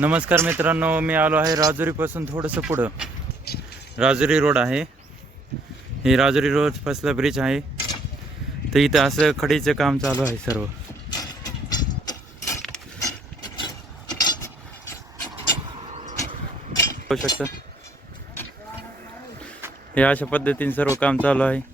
नमस्कार मित्रांनो मी आलो आहे राजुरीपासून थोडंसं पुढं. राजुरी रोड आहे. हे राजुरी रोड फसला ब्रिज आहे. तर इथं असं खडीचं काम चालू आहे सर्व. पाहू हे अशा पद्धतीने सर्व काम चालू आहे.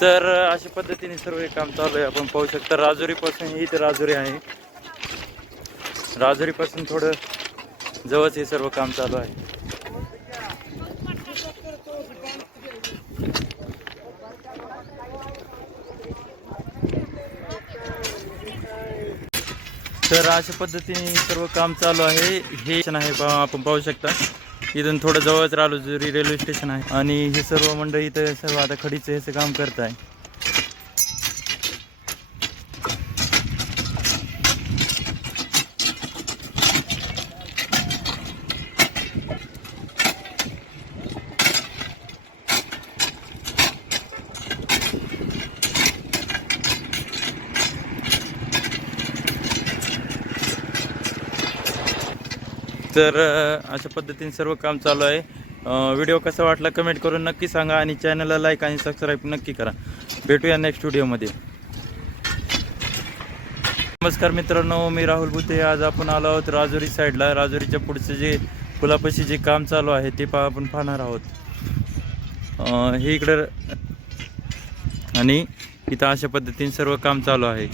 तर अशा पद्धतीने सर्व हे काम चालू आहे. आपण पाहू शकता राजुरीपासून ही इथे राजुरी आहे. राजुरीपासून थोडं जवळच हे सर्व काम चालू आहे. तर अशा पद्धतीने सर्व काम चालू आहे. हे स्टेशन आहे आपण पाहू शकता. इथून थोडं जवळच राजुरी रेल्वे स्टेशन आहे. आणि हे सर्व मंडळी इथं सर्व आता खडीचं ह्याचं काम करत आहे तर अशा पद्धतीने सर्व काम चालू आहे. व्हिडिओ कसा वाटला कमेंट करून नक्की सांगा आणि चॅनलला लाईक आणि सबस्क्राईब नक्की करा. भेटूया नेक्स्ट व्हिडिओमध्ये नमस्कार मित्रांनो मी राहुल भुते. आज आपण आलो आहोत राजुरी साईडला राजुरीच्या पुढचं जे पुलापाशी जे काम चालू आहे ते पा आपण पाहणार आहोत. हे इकडं आणि इथं अशा पद्धतीने सर्व काम चालू आहे.